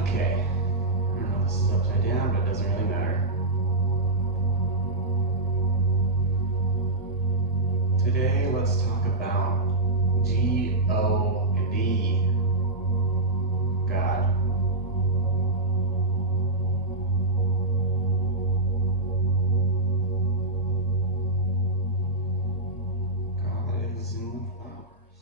Okay. I don't know if this is upside down, but it doesn't really matter. Today, let's talk about G-O-D. God. God is in the flowers.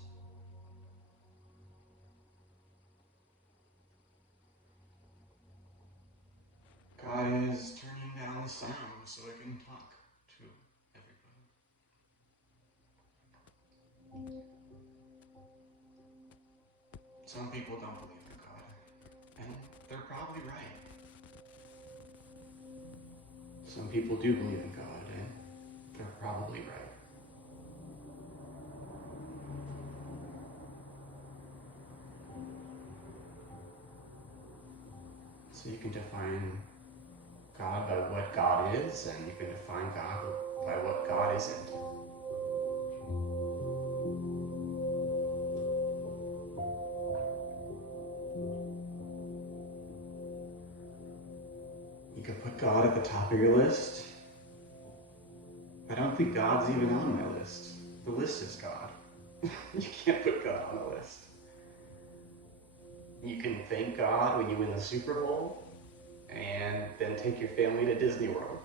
God is turning down the sound so I can talk to everybody. Some people don't believe in God, and they're probably right. Some people do believe in God, and they're probably right. So you can define God by what God is, and you can define God by what God isn't. You could put God at the top of your list. I don't think God's even on my list. The list is God. You can't put God on the list. You can thank God when you win the Super Bowl and then take your family to Disney World.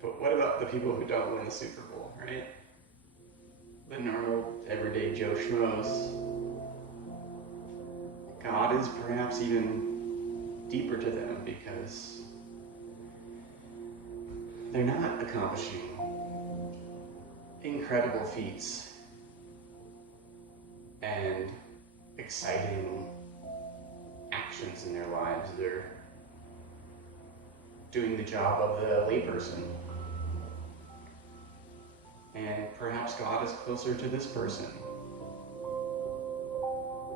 But what about the people who don't win the Super Bowl, right? The normal, everyday Joe Schmoes. God is perhaps even deeper to them because they're not accomplishing incredible feats and exciting actions in their lives. They're doing the job of the layperson. And perhaps God is closer to this person.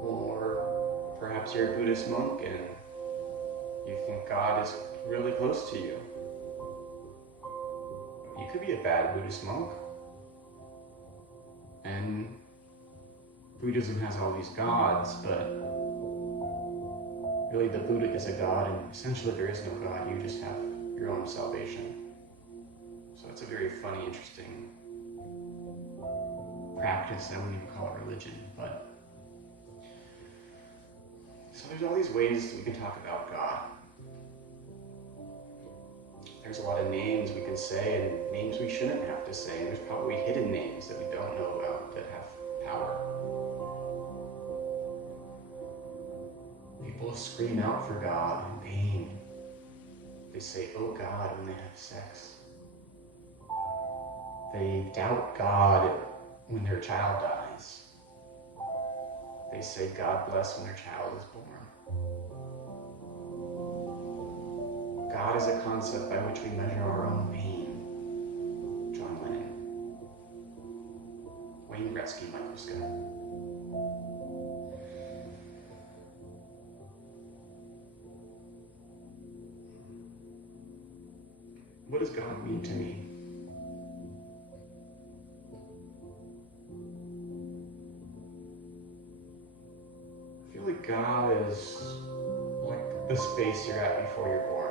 Or perhaps you're a Buddhist monk and you think God is really close to you. You could be a bad Buddhist monk. And Buddhism has all these gods, but really the Buddha is a god, and essentially there is no God, you just have your own salvation. So it's a very funny, interesting practice. I wouldn't even call it religion, but so there's all these ways we can talk about God. There's a lot of names we can say and names we shouldn't have to say, and there's probably hidden names that we don't know about that have power. People scream out for God in pain. They say, "Oh God," when they have sex. They doubt God when their child dies. They say, "God bless," when their child is born. God is a concept by which we measure our own pain. John Lennon. Wayne Gretzky, Michael Scott. What does God mean to me? I feel like God is like the space you're at before you're born.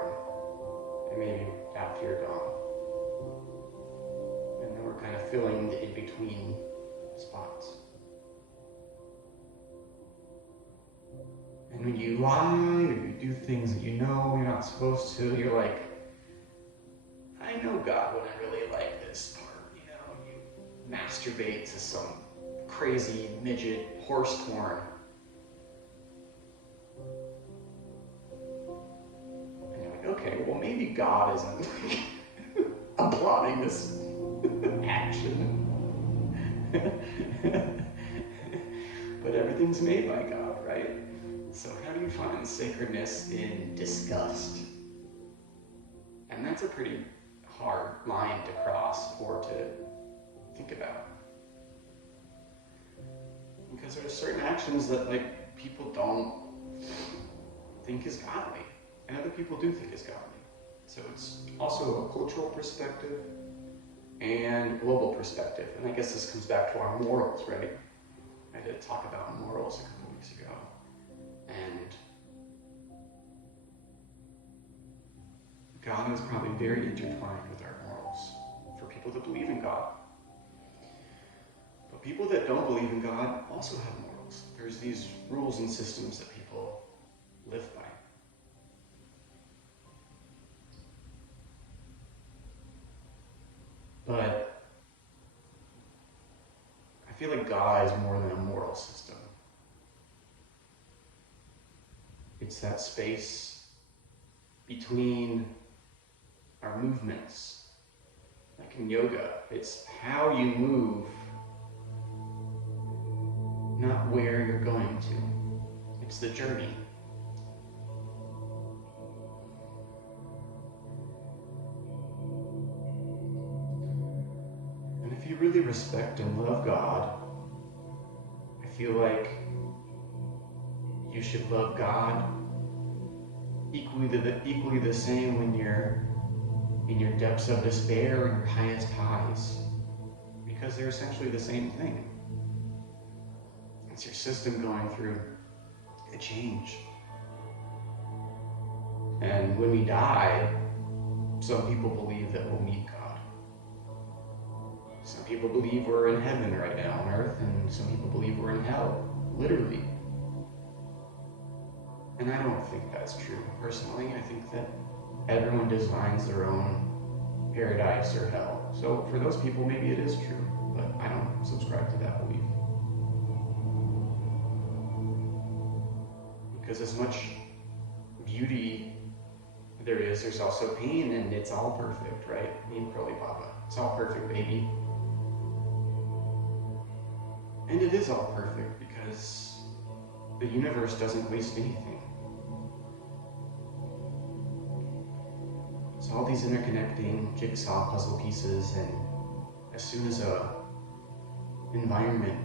And maybe after you're gone. And then we're kind of filling the in-between spots. And when you lie or you do things that you know you're not supposed to, you're like, I know God wouldn't really like this part, you know? You masturbate to some crazy midget horse porn. Okay, well maybe God isn't applauding this action. But everything's made by God, right? So how do you find sacredness in disgust? And that's a pretty hard line to cross or to think about. Because there are certain actions that people don't think is godly. And other people do think is godly. So it's also a cultural perspective and global perspective. And I guess this comes back to our morals, right? I did talk about morals a couple weeks ago. And God is probably very intertwined with our morals for people that believe in God. But people that don't believe in God also have morals. There's these rules and systems that people live by. But I feel like God is more than a moral system. It's that space between our movements. Like in yoga, it's how you move, not where you're going to. It's the journey. And if you really respect and love God, I feel like you should love God equally the same when you're in your depths of despair or your highest highs, because they're essentially the same thing. It's your system going through a change. And when we die, some people believe that we'll meet God. Some people believe we're in heaven right now on earth, and some people believe we're in hell, literally. And I don't think that's true, personally. I think that everyone designs their own paradise or hell. So for those people, maybe it is true, but I don't subscribe to that belief. Because as much beauty there is, there's also pain, and it's all perfect, right? Me and Curly Baba. It's all perfect, baby. And it is all perfect because the universe doesn't waste anything. It's all these interconnecting jigsaw puzzle pieces, and as soon as a environment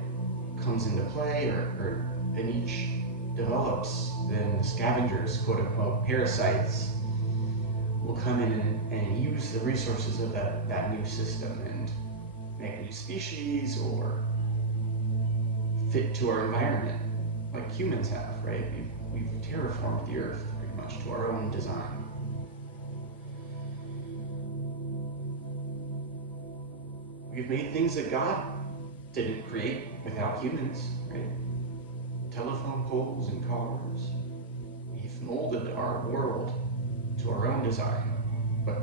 comes into play or a niche develops, then the scavengers, quote unquote, parasites, will come in and use the resources of that new system and make a new species or fit to our environment, like humans have, right? We've terraformed the earth pretty much to our own design. We've made things that God didn't create without humans, right? Telephone poles and cars. We've molded our world to our own design. But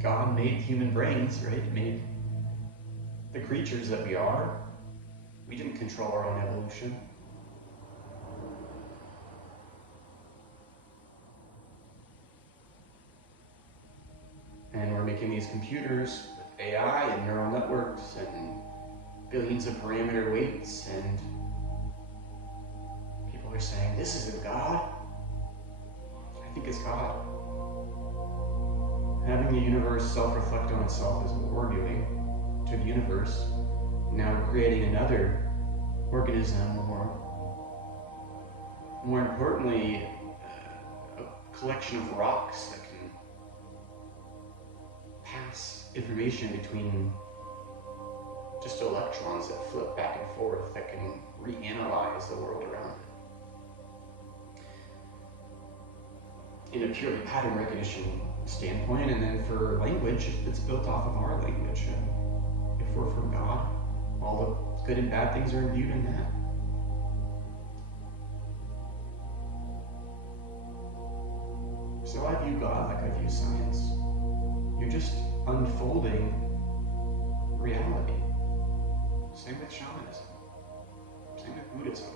God made human brains, right? Made the creatures that we are. We didn't control our own evolution. And we're making these computers with AI and neural networks and billions of parameter weights, and people are saying, this isn't God. I think it's God. Having the universe self-reflect on itself is what we're doing to the universe. Now we're creating another organism, or more importantly, a collection of rocks that can pass information between just electrons that flip back and forth, that can reanalyze the world around it in a purely pattern recognition standpoint. And then for language, it's built off of our language. And if we're from God, all the good and bad things are imbued in that. So I view God like I view science. You're just unfolding reality. Same with shamanism. Same with Buddhism.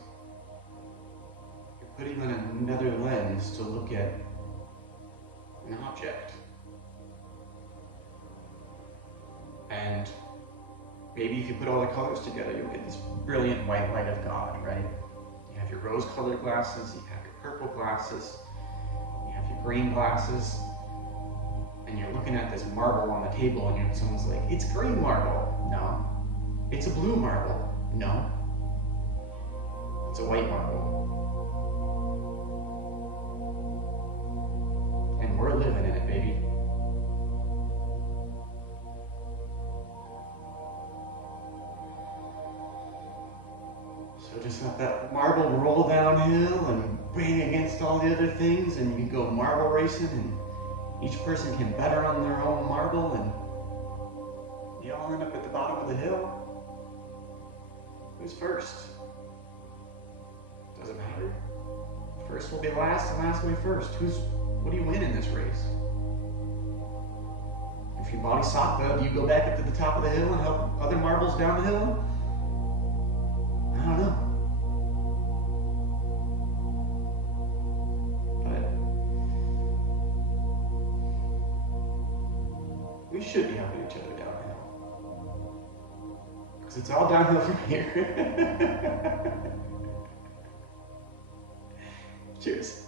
You're putting on another lens to look at an object. And maybe if you put all the colors together, you'll get this brilliant white light of God, right? You have your rose-colored glasses, you have your purple glasses, you have your green glasses, and you're looking at this marble on the table, and someone's like, it's green marble. No. It's a blue marble. No. It's a white marble. And we're living in it, baby. So just let that marble roll downhill and bang against all the other things, and you can go marble racing and each person can bet on their own marble and you all end up at the bottom of the hill. Who's first? Doesn't matter. First will be last and last will be first. What do you win in this race? If your body's soft, do you go back up to the top of the hill and help other marbles down the hill? I don't know. But we should be helping each other downhill. Because it's all downhill from here. Cheers.